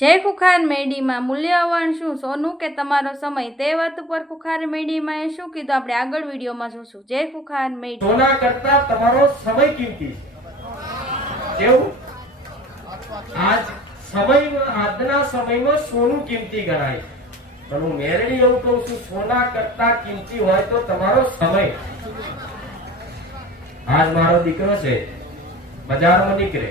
જય ખુખાર મેડીમાં મૂલ્યવાન શું સોનું કે તમારો સમય તે વાત ઉપર ખુખાર મેડીમાં એ શું કીધું આપણે આગળ વિડીયોમાં જોશું. જય ખુખાર મેડી. સોના કરતા તમારો સમય કિંમતી છે. કેવું? આજ સમયમાં આજના સમયમાં સોનું કિંમતી ગણાય. પણ હું મેરડી એવું કહું છું, સોના કરતા કિંમતી હોય તો તમારો સમય. આજ મારો દીકરો છે, બજારમાં નીકળે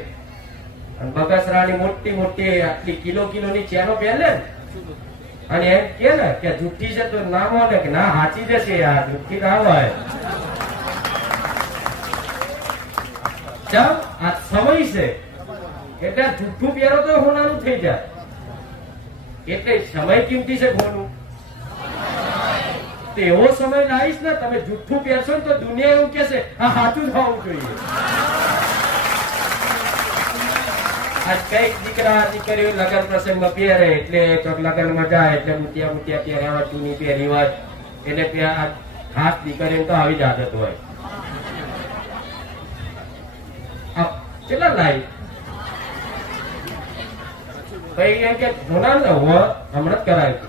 અને બગસરાની મોટી મોટી આટલી કિલોની ચેનો પહેરે અને એમ કે ને કે જુઠ્ઠી છે તો ના માને કે ના હાચી જશે યાર, જુઠ્ઠી ના હોય. ચાલ આ સમય છે એટલે જુઠ્ઠું પહેરો તો હોનાનું થઈ જાય. એટલે સમય કિંમતી છે કોનું? તો એવો સમય લાવીશ ને તમે જુઠ્ઠું પહેરશો ને તો દુનિયા એવું કહેશે આ સાચું જ હોવું જોઈએ. આજ કઈક દીકરા દીકરીઓ લગ્ન પ્રસંગમાં પહેરે એટલે લગ્નમાં જાય એટલે મુતિયા પહેર્યા હોય, ચૂની પહેરી હોય એટલે ખાસ દીકરીઓ તો આવી જ આદત હોય. કેટલા લાઈ ભાઈ એમ કે હોના ને હમણાં જ કરાયું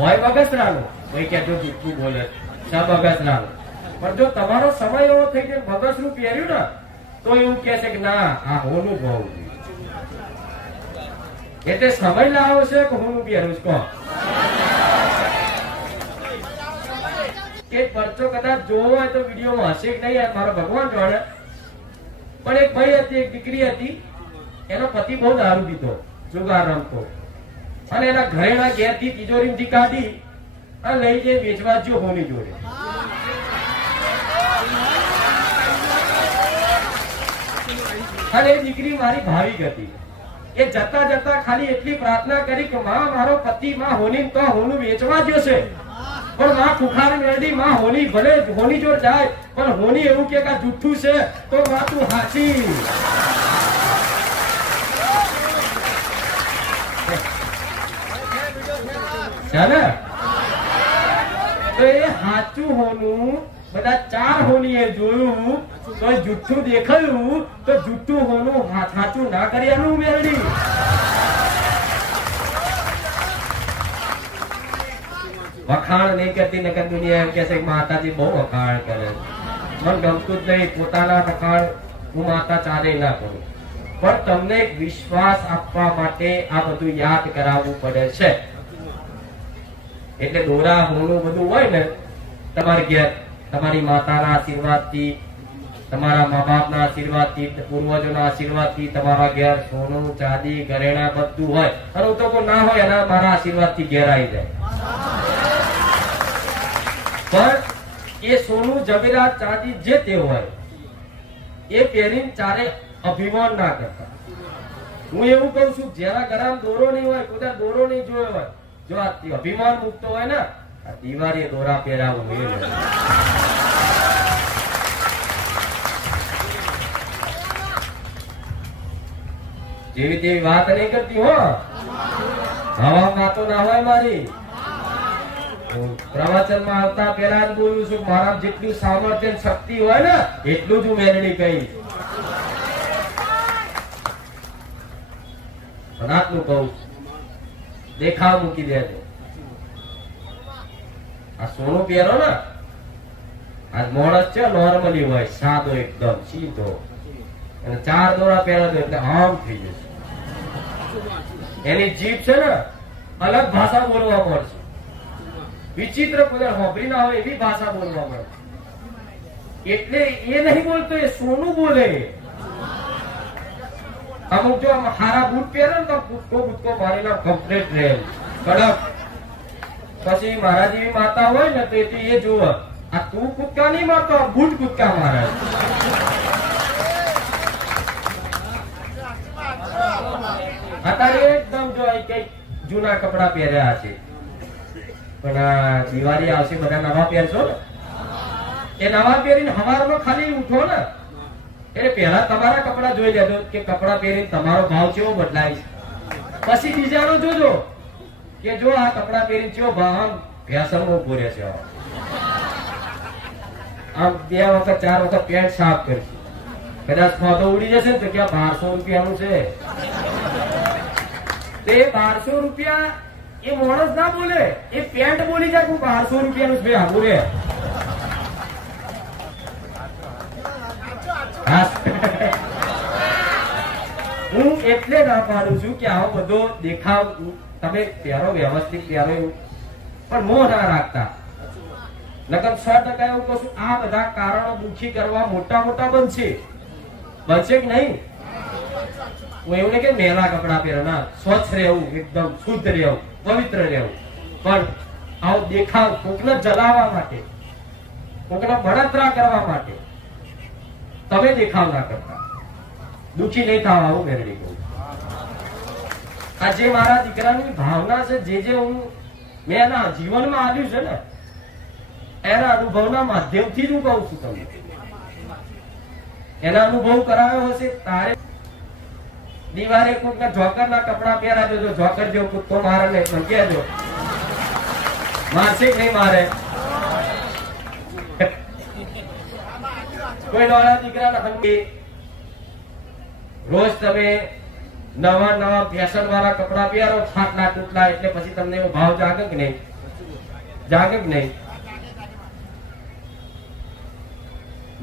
હોય બગસરાનું ભાઈ કે જો જૂઠું બોલે સા બગસરાનું. પણ જો તમારો સમય એવો થઈ જાય બગસરું પહેર્યું ને તો એવું કે છે કે ના આ હોનું ભાવ એટલે સમય લાવો છે કે હું પહેરું છું કે પરચો કદાચ જોવો હોય તો વિડીયોમાં હશે કે નહીં મારો ભગવાન જાણે. પણ એક ભાઈ હતી, એક દીકરી હતી, એનો પતિ બહુ દારૂ પીતો, જુગાર રમતો અને એના ઘરેના ઘેરથી તિજોરીમાંથી કાઢી અને લઈ જઈ વેચવા જો હોની જોડે. અને એ દીકરી મારી ભાવિક હતી. એ જતા જતા ખાલી એટલી પ્રાર્થના કરી કે માં મારો પતિ માં હોની તો હોનું વેચવા જશે, પણ માં ખુખાર મેળવી માં હોની ભલે હોની જોડ જાય પણ હોની એવું કે જુઠ્ઠું છે તો માં તું હાચી. ચાલે તો એ સાચું હોનું બધા ચાર હોની એ જોયું તો જુઠ્ઠું દેખાયું તો જુઠ્ઠું હોનું સાચું ના કર્યાનું મેળવી. વખાણ નહીં કરતી નકર દુનિયા એમ કે છે કે માતાજી બહુ વખાણ કરે. મને ગમતું જ નહીં, પોતાના વખાણ હું માતા ચાલે ના કરું. પણ તમને એક વિશ્વાસ આપવા માટે આ બધું યાદ કરાવવું પડે છે. એટલે દોરા હોનું બધું હોય ને તમારી ઘેર તમારી માતાના આશીર્વાદથી, તમારા મા બાપના આશીર્વાદથી, પૂર્વજોના આશીર્વાદથી તમારા ઘેર સોનું ચાંદી ઘરેણા બધું હોય. અને હું તો કોઈ ના હોય એના મારા આશીર્વાદથી ઘેર આવી જાય. પણ એ સોનું જવેરાત ચાંદી જે તે હોય એ પહેરીને ચારે અભિમાન ના કરતા. હું એવું કઉ છું જરા ગરામ દોરો નહીં હોય, કોઈ દોરો નહીં જોયો હોય, જો આ અભિમાન મુક્ત હોય ને આ દિવાળી દોરા પહેરાવું જેવી તેવી વાત નહીં કરતી હો. હવા વાતો ના હોય મારી. પ્રવચનમાં આવતા પહેલા જ બોલું છું મારા જેટલું સામર્થ્ય શક્તિ હોય ને એટલું જ હું મેળવી કહીશ. આટલું કહું દેખાવ મૂકી દેજો. આ સોનું પહેરો ને આ માણસ છે નોર્મલી હોય, સાદો એકદમ સીધો, અને ચાર દોરા પહેરો એટલે આમ થઈ જશે. એની જીભ છે ને અલગ ભાષા બોલવા પડશે, વિચિત્ર કોઈ હોભરી ના હોય એવી ભાષા બોલવા પડે. એટલે એ નહીં બોલતો, એ સોનું બોલે. અમુક જો હારા બૂટ પહેરે ને તો કૂદકો મારીને કમ્પ્લીટ રહે કડક. પછી મારા જેવી માતા હોય ને તો એ જોવે આ તું કૂદકા નહીં મારતો, બૂટ કૂદકા મારે. અત્યારે એકદમ જો કઈ જૂના કપડા પહેર્યા છે, પણ દિવાળી આવશે બધા નવા પહેરશો ને. એ નવા પહેરીને હવારમાં ખાલી ઉઠો ને એટલે પહેલા તમારા કપડા જોઈ લેજો કે કપડા પહેરીને તમારો ભાવ કેવો બદલાય. પછી બીજાનો જોજો કે જો આ કપડા પહેરીને કેવો ભાવ આમ ફેશનમાં ઉભો રહે છે. આમ 2 વખત 4 વખત પેન્ટ સાફ કરશે, કદાચ ફોટો ઉડી જશે ને તો ક્યાં 1200 રૂપિયાનું છે. તો એ 1200 રૂપિયા એ માણસ ના બોલે, એ પેન્ટ બોલી જાય હું 1200 રૂપિયાનું બે હાબુ રે. હું એટલે ના પાડું છું કે આવો બધો દેખાવ તમે પહેરો, વ્યવસ્થિત પહેરો એવું, પણ મોહ ના રાખતા. નકર 100% એવું કહું છું, આ બધા કારણો દુઃખી કરવા મોટા મોટા બનશે કે નહીં? હું એવું નહીં કે મેલા કપડા પહેરો, ના, સ્વચ્છ રહેવું, એકદમ શુદ્ધ રહેવું, પવિત્ર રહેવું. પણ આવો દેખાવ કોકને જલાવવા માટે, કોકને બળતરા કરવા માટે તમે દેખાવ ના કરતા, દુઃખી નહીં થવા. આવું મેળવી કહું. આ જે મારા દીકરાની ભાવના છે, જે હું મેં એના જીવનમાં આવ્યું છે ને, એના અનુભવના માધ્યમથી જ હું કહું છું તમને. એના અનુભવ કરાયો હશે તારે. દિવારે કોઈકના જોકર ના કપડા પહેરાજો, જો જોકર જેવો કૂદકો મારે નહીં, પણ કહેજો મારશે કે નહીં મારે. કોઈ નાના દીકરાના હંગે રોજ તમે નવા ફેશન વાળા કપડા પહેરો, ફાટલા તૂટલા, એટલે પછી તમને એવો ભાવ જાગે કે નહીં? જાગે કે નહીં?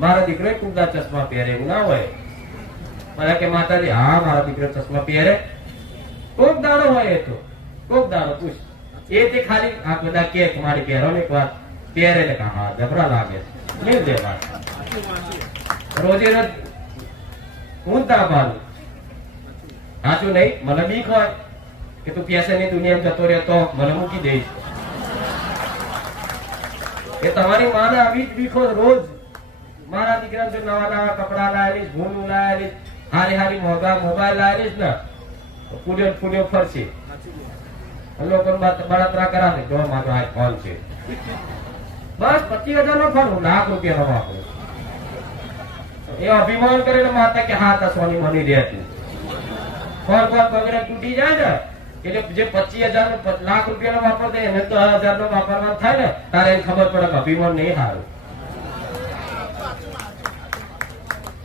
મારો દીકરો કુંડા ચશ્મા પહેરે એવું ના હોય. મને કે માતાજી હા મારા દીકરો ચશ્મા પહેરે, કોક દાડો હોય, એ તો કોક દાડો પૂછ. એ તે ખાલી આ બધા કે મારી પહેરો ને એક વાર પહેરે ને હા જબરા લાગે નહીં દેવા. રોજે રોજ હું તા પાડું. સાચું નહીં? મને બીક હોય કે તું ફેશનની દુનિયામાં જતો રહ્યો તો મને મૂકી દઈશ. એ તમારી માને આવી જ બીકો. રોજ મારા દીકરાને જો નવા કપડા લાવેલીશ, ભૂલું લાવેલીશ, હારી મોંઘા મોબાઈલ લાવેલીશ ને, ફૂલ્યો ફરશે. લોકો બળતરા કરાવે, જો મારો આ ફોન છે, બસ 25,000 નો ફોન, લાખ રૂપિયા નો વાપરો. એ અભિમાન કરીને માતા કે હા સોની મની રહેતી. ફોન પગરે તૂટી જાય ને, એટલે જે 25,000 નો લાખ રૂપિયા નો વાપરતો એને તો 1000 નો વાપરવાનું થાય ને, તારે એને ખબર પડે કે અભિમાન નહીં સારું.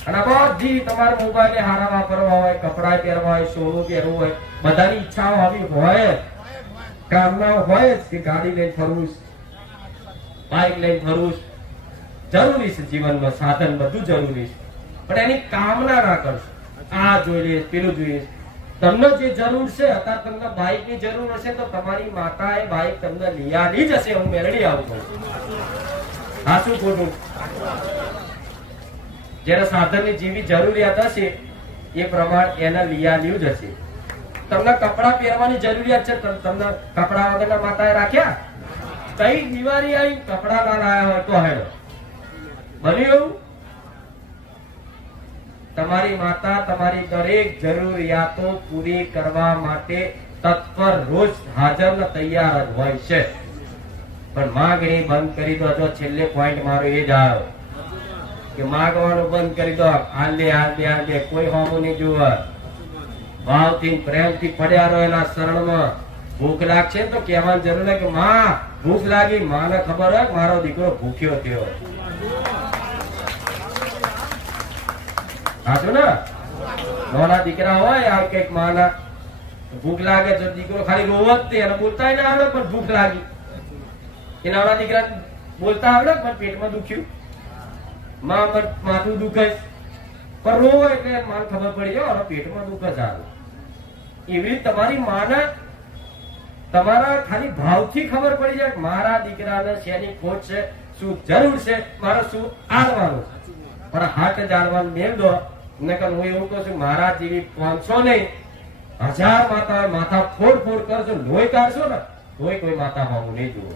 અને બધી તમારે મોબાઈલ હારા વાપરવા હોય, કપડા પહેરવા હોય, સોનું પહેરવું હોય, બધાની ઈચ્છાઓ આવી હોય, કામના હોય જ કે ગાડી લઈને ફરવું, બાઇક લઈને ફરવું જરૂરી છે. જીવનમાં સાધન બધું જરૂરી છે, પણ એની કામના ના કરશો. આ જોઈ લઈશ, પેલું જોઈશ. તમને જે જરૂર છે, અત્યારે તમને બાઇક ની જરૂર હશે તો તમારી માતાએ બાઇક તમને લીયાની જ હશે. હું મેળવી આવું છું. હા શું ખોટું? જેના સાધનની જેવી જરૂરિયાત હશે એ પ્રમાણે એને લીયાલ્યું જ હશે. તમને કપડા પહેરવાની જરૂરિયાત છે, તમને કપડા વગરના માતાએ રાખ્યા? કઈ દિવાળી આવી કપડા ના લાયા હોય તો હેડો બન્યું એવું? તમારી માતા તમારી દરેક જરૂરિયાતો પૂરી કરવા માટે તત્પર, રોજ હાજર ને તૈયાર જ હોય છે. પણ માગણી બંધ કરી દો. જો છેલ્લે પોઈન્ટ મારો એ જ આવ્યો કે માગવાનું બંધ કરી દો. આલે કોઈ હોમું નહીં જોવે. ભાવથી પ્રેમથી પડ્યા રહો એના શરણમાં. ભૂખ લાગશે તો કહેવાની જરૂર નહીં કે માં ભૂખ લાગી. માને ખબર હોય મારો દીકરો ભૂખ્યો થયો. સાચું ને? નાના દીકરા હોય આ કઈક માના ભૂખ લાગે તો દીકરો ખાલી રોવત તે એને બોલતા ના આવડે પણ ભૂખ લાગી. એ નાના દીકરા બોલતા આવડે પણ પેટમાં દુખ્યું, માથું દુખે પણ રોવો એટલે માને ખબર પડી જાય પેટમાં દુખ જ આવે. એવી રીતે તમારી માને તમારા ખાલી ભાવથી ખબર પડી જાય મારા દીકરાને શેની ખોટ છે, શું જરૂર છે, મારે શું આલવાનું. પણ હાથ જાળવાનું મેળ દો. નકર હું એવું કહું છું મારા જેવી 500 નહીં 1000 માતા માથા ફોડ કરજો, લોહી કાઢશો ને તોય કોઈ માતા હોવું નહીં જુઓ.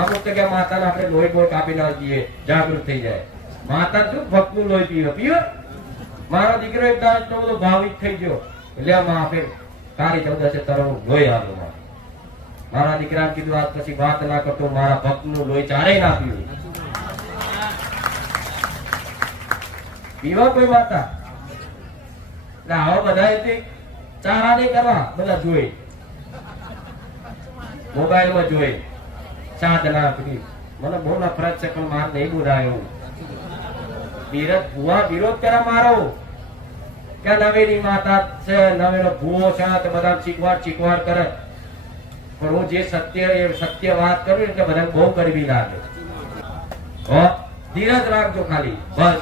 અમુક જગ્યા માતાને આપણે લોહી બોટ આપી ના દઈએ, જાગૃત થઈ જાય. માતા શું ભક્તનું લોહી પીવે. મારો દીકરો એક દાડો એટલો બધો ભાવિક થઈ ગયો એટલે આમાં આપે કાળી 14 તરફ લોહી આવ્યું. મારા દીકરાને કીધું આજ પછી વાત ના કરતો, મારા ભક્તનું લોહી ચારેય ના પીવું. પીવા કોઈ માતા એટલે આવા બધા ચારા નહીં કરવા. બધા જોઈ મોબાઈલમાં જોઈ સાધના પીડી. મને બહુ નફરત છે પણ માર નહીં બોલાય એવું. વિરોધ કરે મારો કે નવેલી માતા છે, નવેલો ભૂવો છે, તો બધા ચીકવાડ કરે. પણ હું જે સત્ય વાત કરું એટલે બધાને બહુ ગરમી લાગે. ધીરજ રાખજો ખાલી, બસ.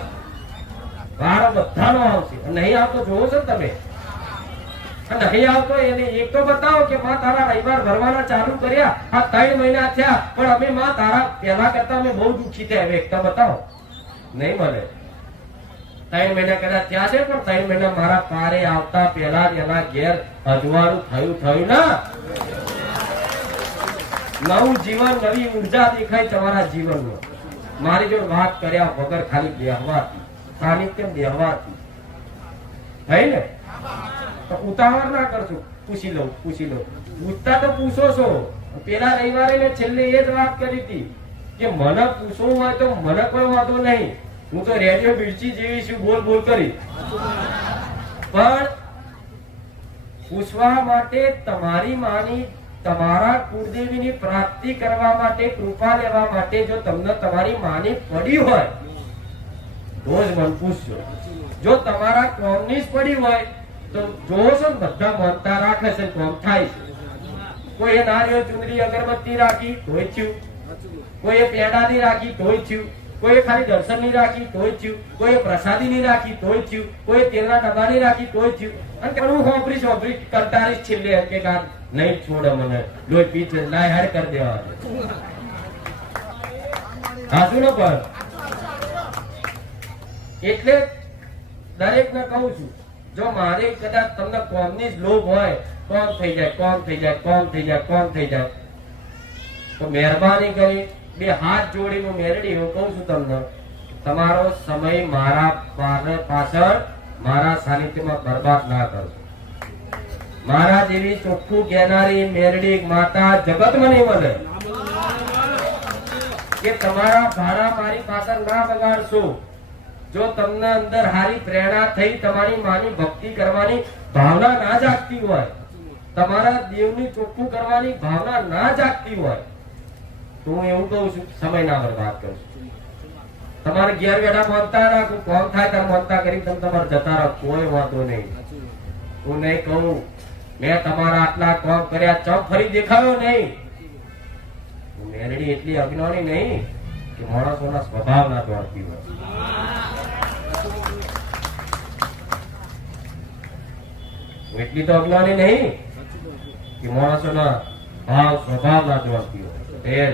વારો બધાનો આવશે. નહીં આવતો જોવો છો તમે, નહીં આવતો એને એક તો બતાવો કે માં તારા રવિવાર ભરવાના ચાલુ કર્યા, આ 3 મહિના થયા, પણ અમે માં તારા પહેલા કરતા અમે બહુ દુઃખી થયા. એક તો બતાવો. નહીં મળે. 3 મહિના કદાચ થયા છે, પણ 3 મહિના મારા પારે આવતા પહેલા જ એના ઘેર અજવાળું થયું ના. નવું જીવન, નવી ઉર્જા દેખાય તમારા જીવનમાં. મારી જોડે વાત કર્યા વગર ખાલી બેહવાથી, સાનિધ્ય બેહવાથી થઈ ને. તો ઉતાવળ ના કરશો. પૂછી લો. પૂછતા તો પૂછો છો. પેલા રવિવારે મેં છેલ્લે એ જ વાત કરી હતી કે મને પૂછવું હોય તો મને કોઈ વાંધો નહીં, હું તો રેડિયો મિર્ચી જેવી છું, બોલ કરી. પણ પૂછવા માટે તમારી માની, તમારા કુળદેવીની પ્રાપ્તિ કરવા માટે, કૃપા લેવા માટે જો તમને તમારી માની પડી હોય તો જ મન પૂછજો. જો તમારા કોમની જ પડી હોય તો જોવો છો ને બધા માનતા રાખે છે, કોમ થાય છે. કોઈએ નારિયેળ ચુંદડી અગરબત્તી રાખી તોય થયું, કોઈએ પેડાની રાખી તોય થયું, કોઈએ ખાલી દર્શનની રાખી તોય થયું, કોઈએ પ્રસાદીની રાખી તોય થયું, કોઈએ તેલના ડબ્બાની રાખી તોય થયું. અને હું હોંભરી કંટાળી છેલ્લે કે નહીં છોડે મને, લોહી પીઠ લાય હાડ કરી દેવા. હાસુ ને પણ એટલે દરેક ને કહું છું, જો મારે કદાચ તમને કોમની જ લોભ હોય, કોમ થઈ જાય તો મહેરબાની કરી 2 હાથ જોડીને મેરડી હું કહું છું તમને, તમારો સમય મારા પાછળ, મારા સાનિધ્યમાં બરબાદ ના કરશો. મારા જેવી ચોખ્ખું કહેનારી મેરડી માતા જગતમાં નહીં મળે. કે તમારા ભાડા મારી પાછળ ના બગાડશો. જો તમને અંદર હારી પ્રેરણા થઈ, તમારી માની ભક્તિ કરવાની ભાવના ના જાગતી હોય, તમારા દેવની ચોખ્ખું કરવાની ભાવના ના જાગતી હોય, તો હું એવું કહું છું, સમય ના બરબાદ કરશું. તમારે ઘેર બેઠા માનતા રાખો, કોમ થાય ત્યારે માનતા કરી તમે તમારે જતા રહો, કોઈ વાંધો નહીં. હું નહીં કહું મેં તમારા આટલા કોમ કર્યા, ચમ ફરી દેખાયો નહીં. મેરડી એટલી અજ્ઞાની નહીં કે માણસોના સ્વભાવ ના દોડતી હોય. એટલી તો અજ્ઞાની નહીં કે માણસોના ભાવ સ્વભાવ ના દોડતી હોય.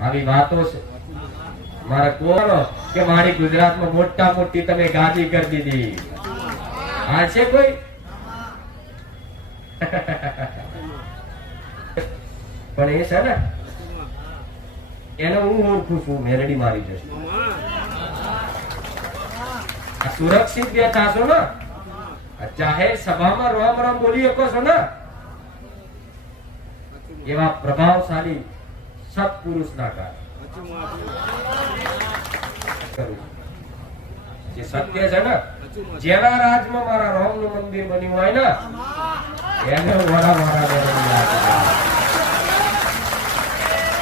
આવી વાતો છે. મારે કોનો કે મારી ગુજરાતમાં મોટા મોટી તમે ગાદી કરી દીધી, આ છે કોઈ? પણ એ છે ને, એને હું ઓળખું છું, મેરડી મારી જશે. સુરક્ષિત બેઠા છો ને, જાહેર સભામાં રામ બોલી શકો છો ને, એવા પ્રભાવશાળી સત્પુરુષ ના કારણે જે સત્ય છે ને, જેના રાજમાં મારા રામનું મંદિર બન્યું હોય ને, એને વડા મારા